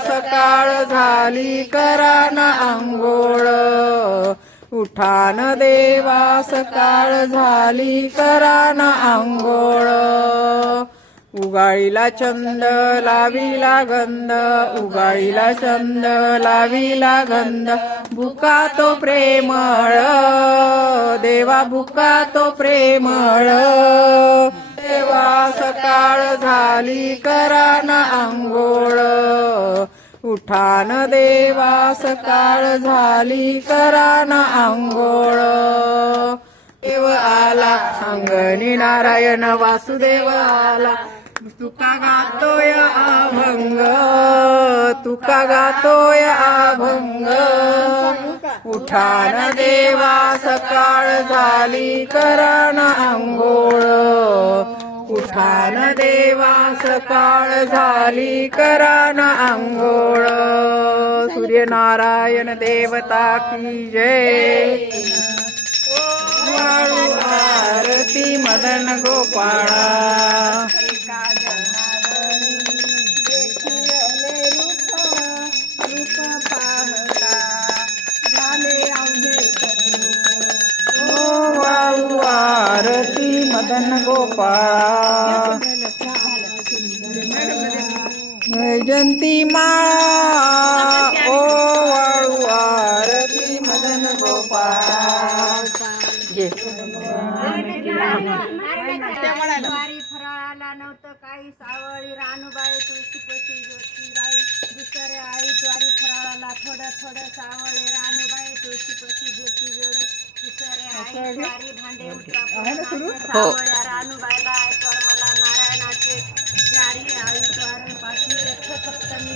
सकाळ झाली करा ना अंघोळ, उठान देवा सकाळ झाली करा ना अंघोळ. उगाळीला चंद लावीला गंध, उगाळीला चंद लावीला गंध, भुका तो प्रेमळ देवा भुका तो प्रेमळ. देवा सकाळ झाली करा ना अंघोळ, उठान देवा सकाळ झाली करा ना अंघोळ. देव आला अंगणी नारायण वासुदेव आला, तुका गातोय अभंग, तुका गातोय अभंग. उठान देवा सकाळ झाली करा ना अंघोळ, उठान देवा सकाळ झाली करा ना अंघोळ. सूर्यनारायण देवता की जय. वाळू आरती मदन गोपाळा, वाळू आरती मदन गोपाळा. वैजंती माळा ओ वाळू आरती मदन गोपाळा. वारी फराळाला नव्हतं काही, सावळी रानूबाई तुळशीपशी ज्योतिबाई. दुसरे आई ज्वारी फराळाला थोडं थोडं, सावळी रानूबाई तुळशीपशी ज्योती जोडे. तिसरे आई ज्वारी भांडे सावळ्या रानूबाईला ऐकवर मला नारायणाचे. चारी आई ज्वारी पाठी रथ सप्तमी